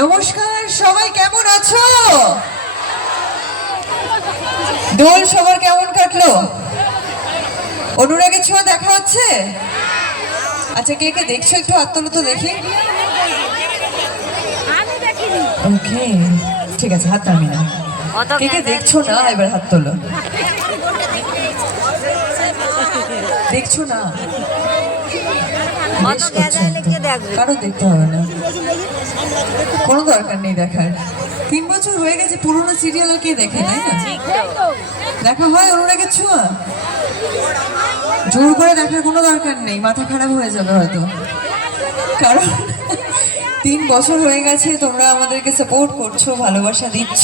নমস্কার, সবাই কেমন আছো? দোল সবার কেমন কাটলো? অনুরাগের ছোঁয়া দেখা হচ্ছে? আচ্ছা, কে কে দেখছো একটু হাত তোলো তো দেখি। ওকে, ঠিক আছে, হাত নামি না। কে কে দেখছো না এবার হাত তোলো। দেখছো না? কারো দেখতে হবে না, কোনো দরকার নেই দেখার। 3 বছর হয়ে গেছে, পুরোনো সিরিয়াল কে দেখে, তাই না? দেখা হয় অনুরাগের ছোঁয়া? জোর করে দেখার কোনো দরকার নেই, মাথা খারাপ হয়ে যাবে হয়তো। কারণ 3 বছর হয়ে গেছে তোমরা আমাদেরকে সাপোর্ট করছো, ভালোবাসা দিচ্ছ,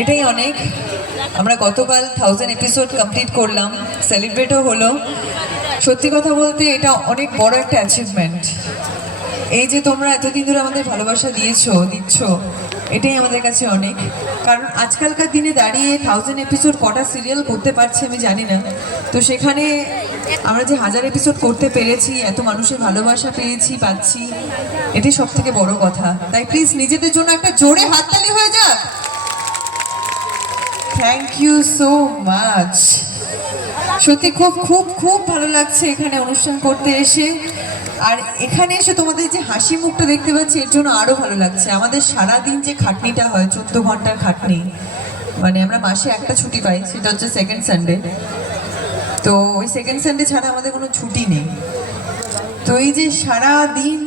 এটাই অনেক। আমরা গতকাল 1000 এপিসোড কমপ্লিট করলাম, সেলিব্রেটও হলো। সত্যি কথা বলতে এটা অনেক বড় একটা অ্যাচিভমেন্ট। এই যে তোমরা এতদিন ধরে আমাদের ভালোবাসা দিচ্ছ, এটাই আমাদের কাছে অনেক। কারণ আজকালকার দিনে দাঁড়িয়ে 1000 এপিসোড কটা সিরিয়াল করতে পারছে আমি জানি না, তো সেখানে আমরা যে 1000 এপিসোড করতে পেরেছি, এত মানুষের ভালোবাসা পাচ্ছি, এটাই সব থেকে বড় কথা। তাই প্লিজ নিজেদের জন্য একটা জোরে হাততালি হয়ে যাক। Thank you so much. সত্যি খুব খুব খুব ভালো লাগছে এখানে অনুষ্ঠান করতে এসে। আর এখানে এসে তোমাদের যে হাসি মুখটা দেখতে পাচ্ছি, এর জন্য আরো ভালো লাগছে। আমাদের সারাদিন যে খাটনিটা হয়, 14 ঘন্টার খাটনি, মানে আমরা মাসে একটা ছুটি পাই, সেটা হচ্ছে সেকেন্ড সানডে। তো ওই সেকেন্ড সানডে ছাড়া আমাদের কোনো ছুটি নেই। তো এই যে সারাদিন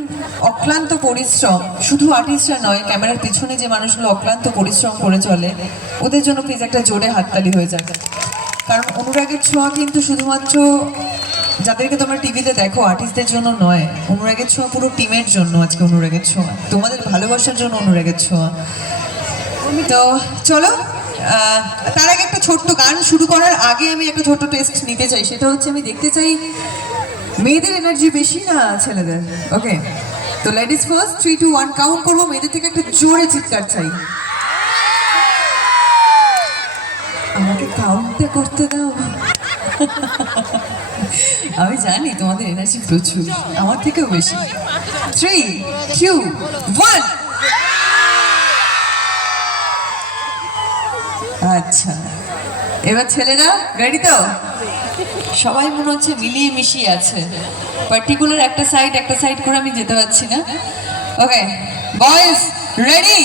অক্লান্ত পরিশ্রম, শুধু আর্টিস্টরা নয়, ক্যামেরার পিছনে যে মানুষগুলো অক্লান্ত পরিশ্রম করে চলে, ওদের জন্য প্লিজ একটা জোরে হাততালি হয়ে যাবে। কারণ অনুরাগের ছোঁয়া কিন্তু শুধুমাত্র যাদেরকে তোমরা টিভিতে দেখো আর্টিস্টদের জন্য নয়, অনুরাগের ছোঁয়া পুরো টিমের জন্য। আজকে অনুরাগের ছোঁয়া তোমাদের ভালোবাসার জন্য, অনুরাগের ছোঁয়া। তো চলো, তার আগে একটা ছোট্ট গান শুরু করার আগে আমি একটা ছোট্ট টেস্ট নিতে চাই। সেটা হচ্ছে আমি দেখতে চাই মেয়েদের এনার্জি বেশি না ছেলেদের। ওকে, তো লেডিস ফার্স্ট, 3 2 1 কাউন্ট করবো। মেয়েদের থেকে একটা জোরে চিৎকার চাই। আমাকে কাউন্টটা করতে দাও। আমি জানি তোমাদের এনার্জি প্রচুর, আমার থেকেও বেশি। 3 2 1। আচ্ছা, এবার ছেলেরা রেডি তো? সবাই মনে হচ্ছে মিলিয়ে মিশিয়ে আছে, পার্টিকুলার একটা সাইড করে আমি যেতে পারছি না। ওকে বয়েজ, রেডি,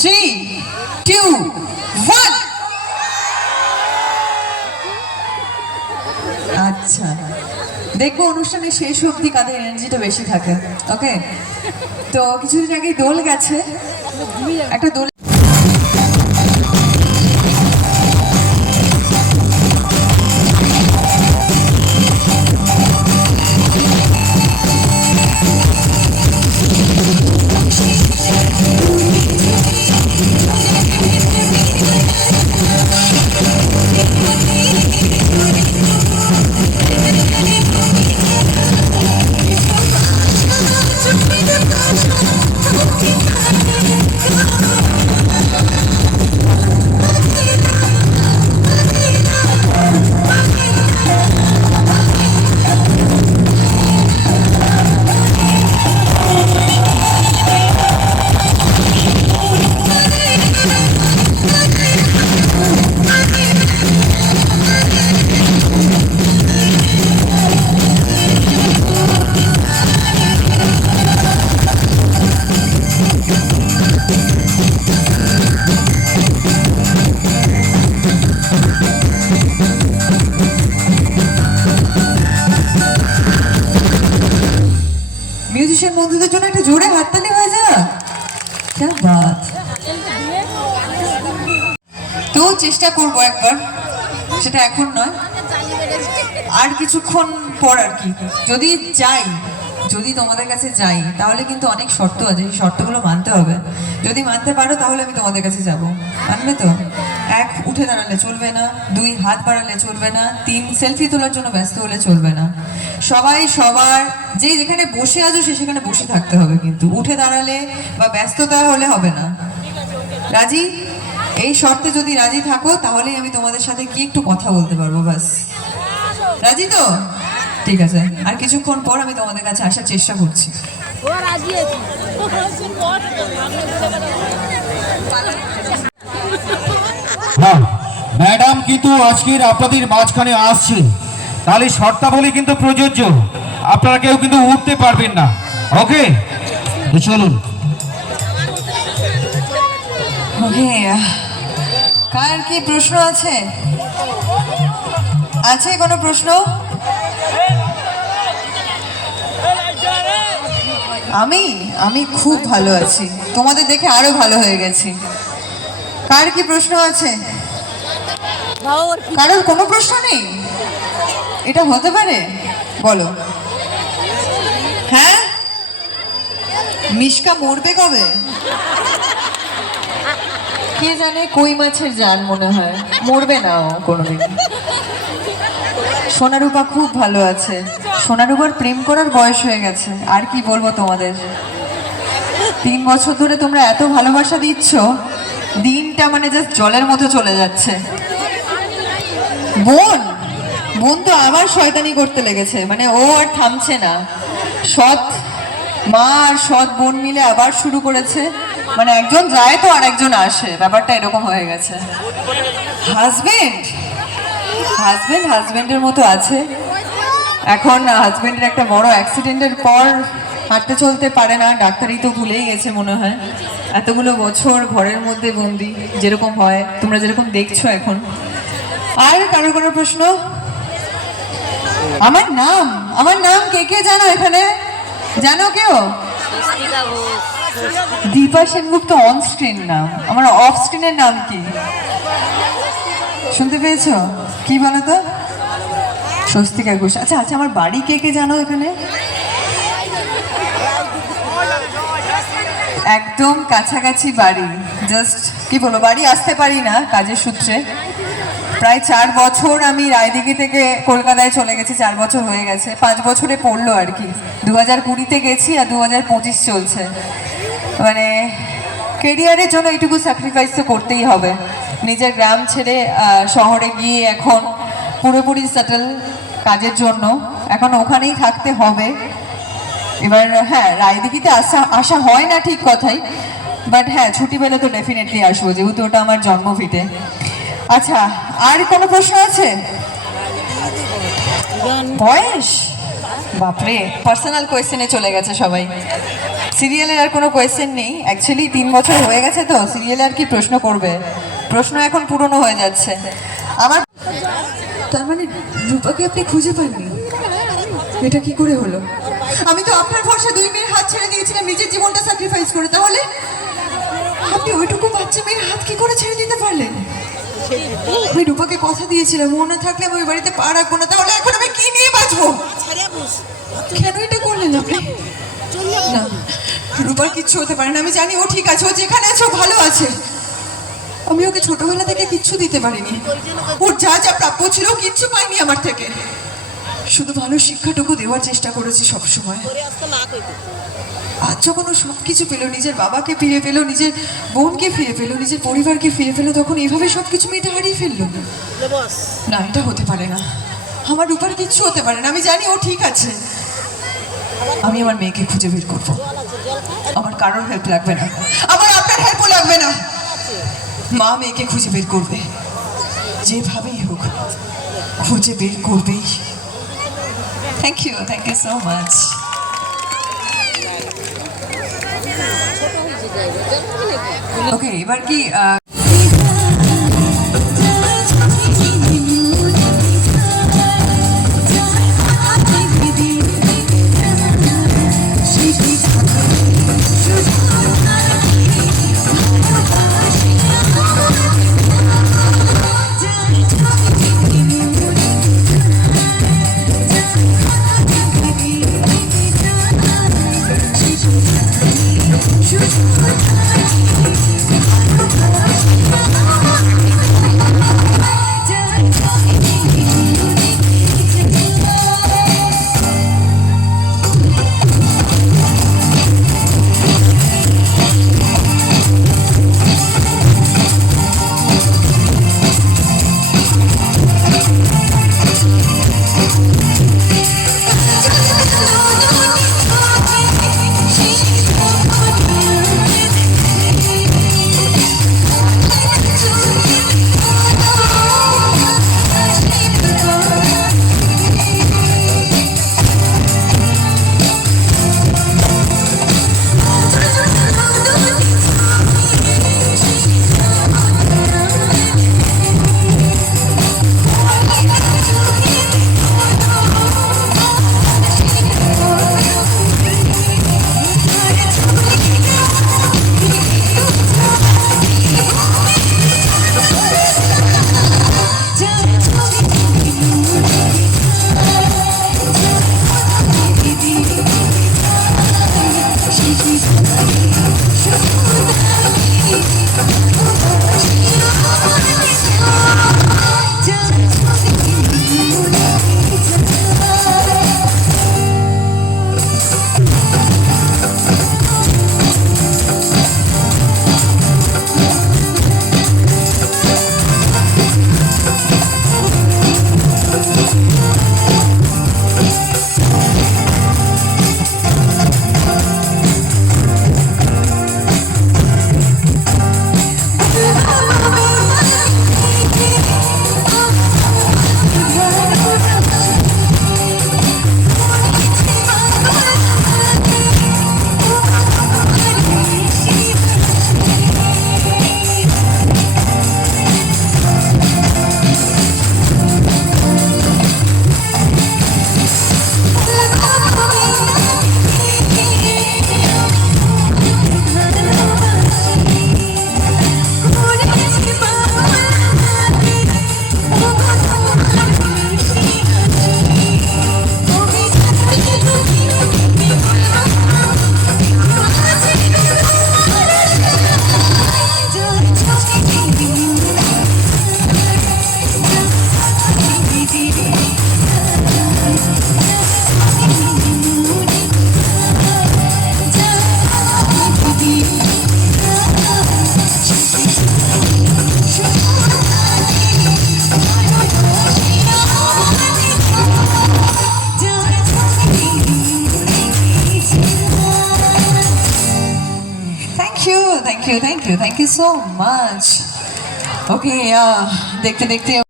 3, 2, 1। আচ্ছা, দেখবো অনুষ্ঠানের শেষ অবধি কাদের এনার্জিটা বেশি থাকে। ওকে, তো কিছুদিন আগে দোল গেছে, একটা দোল মিউজিশিয়ান বন্ধুদের জন্য একটা জোরে হাততালি হয়ে যাক। क्या बात। তো চেষ্টা করবো একবার, সেটা এখন নয়, আর কিছুক্ষণ পর আর কি। যদি তোমাদের কাছে যাই তাহলে কিন্তু অনেক শর্ত আছে, সেই শর্তগুলো মানতে হবে। যদি মানতে পারো তাহলে আমি তোমাদের কাছে যাব, মানবে তো? 1, উঠে দাঁড়ালে চলবে না। 2, হাত বাড়ালে চলবে না। 3, সেলফি তোলার জন্য ব্যস্ত হলে চলবে না। সবাই সবার যেখানে বসে আছো সেখানে বসে থাকতে হবে, কিন্তু উঠে দাঁড়ালে বা ব্যস্ততা হলে হবে না। রাজি? এই শর্তে যদি রাজি থাকো তাহলেই আমি তোমাদের সাথে কি একটু কথা বলতে পারবো, ব্যাস। রাজি তো? ঠিক আছে, আর কিছুক্ষণ পর আমি তোমাদের কাছে আসার চেষ্টা করছি। হ্যাঁ ম্যাডাম কিন্তু আজকের আপনাদের মাঝখানে আসছে, তাহলে শর্তাবলী কিন্তু প্রযোজ্য, আপনারা কেউ কিন্তু উঠতে পারবেন না। ওকে, তো চলুন। ওকে, কার কি প্রশ্ন আছে? আছে কোনো প্রশ্ন? আমি খুব ভালো আছি, তোমাদের দেখে আরো ভালো হয়ে গেছি। কার কি প্রশ্ন আছে? কারোর কোনো প্রশ্ন নেই? এটা হতে পারে? বলো। হ্যাঁ, মিশকা মরবে কবে? কে জানে, কই মাছের জান মনে হয়, মরবে না ও কোনোদিন। সোনারূপা খুব ভালো আছে, সোনারূপার প্রেম করার বয়স হয়ে গেছে। আর কি বলবো তোমাদের, 3 বছর ধরে তোমরা এত ভালোবাসা দিচ্ছ, দিনটা মানে জাস্ট জলের মতো চলে যাচ্ছে। বোন তো আবার শয়তানি করতে লেগেছে, মানে ও আর থামছে না। সৎ মা আর সৎ বোন মিলে আবার শুরু করেছে, মানে একজন যায় তো আর একজন আসে, ব্যাপারটা এরকম হয়ে গেছে। হাজবেন্ডের মতো আছে। এখন হাজবেন্ডের একটা বড় অ্যাক্সিডেন্টের পর হাঁটতে চলতে পারে না, ডাক্তারই তো ভুলেই গেছে মনে হয়। এতগুলো বছর ঘরের মধ্যে বন্দি, যেরকম হয়, তোমরা যেরকম দেখছো এখন। আর কারোর কোনো প্রশ্ন? আমার নাম কে কে জানো এখানে? জানো কেউ? দীপা সেনগুপ্ত অন স্ক্রিন নাম, আমার অফ স্ক্রিনের নাম কি শুনতে পেয়েছো? কি বলো তো? স্বস্তিকা ঘোষ। আচ্ছা, আমার বাড়ি কে কে জানো এখানে? একদম কাছাকাছি বাড়ি, জাস্ট কি বলো, বাড়ি আসতে পারি না কাজের সূত্রে। প্রায় 4 বছর আমি রায়দিঘি থেকে কলকাতায় চলে গেছি, 4 বছর হয়ে গেছে, 5 বছরে পড়লো আর কি। 2020-তে গেছি আর 2025 চলছে। মানে কেরিয়ারের জন্য এইটুকু স্যাক্রিফাইস তো করতেই হবে। নিজের গ্রাম ছেড়ে শহরে গিয়ে এখন পুরোপুরি সেটেল কাজের জন্য, এখন ওখানেই থাকতে হবে। এবার হ্যাঁ, রায়দিঘিতে আসা হয় না ঠিক কথাই, বাট হ্যাঁ ছুটি পেলে তো ডেফিনেটলি আসবো, যেহেতু ওটা আমার জন্মভিটে। আচ্ছা, আর কোনো প্রশ্ন আছে? বয়স বাপরে, পার্সোনাল কোয়েশ্চেনে চলে গেছে সবাই। সিরিয়ালের আর কোনো কোয়েশ্চেন নেই, অ্যাকচুয়ালি 3 বছর হয়ে গেছে তো সিরিয়ালে আর কি প্রশ্ন করবে, প্রশ্ন এখন পুরনো হয়ে যাচ্ছে আমার। তার মানে রূপাকে আপনি খুঁজে পাননি? এটা কি করে হলো? আমি তো আপনার ভরসা 2 মেয়ের হাত ছেড়ে দিয়েছিলাম নিজের জীবনটা স্যাক্রিফাইস করে, তাহলে আপনি ওইটুকু বাচ্চা মেয়ের হাত কি করে ছেড়ে দিতে পারলেন? আমি রূপাকে কথা দিয়েছিলাম মনে থাকলে আমি ওই বাড়িতে পা রাখবো না, তাহলে এখন আমি কি নিয়ে বাঁচবো? কেন এটা করলেন আপনি? না, রূপার কিচ্ছু হতে পারে না, আমি জানি ও ঠিক আছে, ও যেখানে আছে ও ভালো আছে। আমি ওকে ছোটবেলা থেকে কিচ্ছু দিতে পারিনি, ওর যা যা প্রাপ্য ছিল ও কিচ্ছু পাইনি আমার থেকে, শুধু ভালো শিক্ষাটুকু দেওয়ার চেষ্টা করেছি সবসময়। আজ যখন ও সব কিছু পেলো, নিজের বাবাকে ফিরে পেলো, নিজের বোনকে ফিরে পেলো, নিজের পরিবারকে ফিরে পেলো, তখন এইভাবে সব কিছু মেয়েটা হারিয়ে ফেললো। না, এটা হতে পারে না, আমার রূপার কিচ্ছু হতে পারে না, আমি জানি ও ঠিক আছে। আমি আমার মেয়েকে খুঁজে বের করবো, আমার কারোর হেল্প লাগবে না, আমার আপনার হেল্পও লাগবে না। মা মেয়েকে খুঁজে বের করবে, যেভাবেই হোক খুঁজে বের করবেই। Thank you so much. Okay, এবার কি thank you so much. Okay, দেখতে দেখতে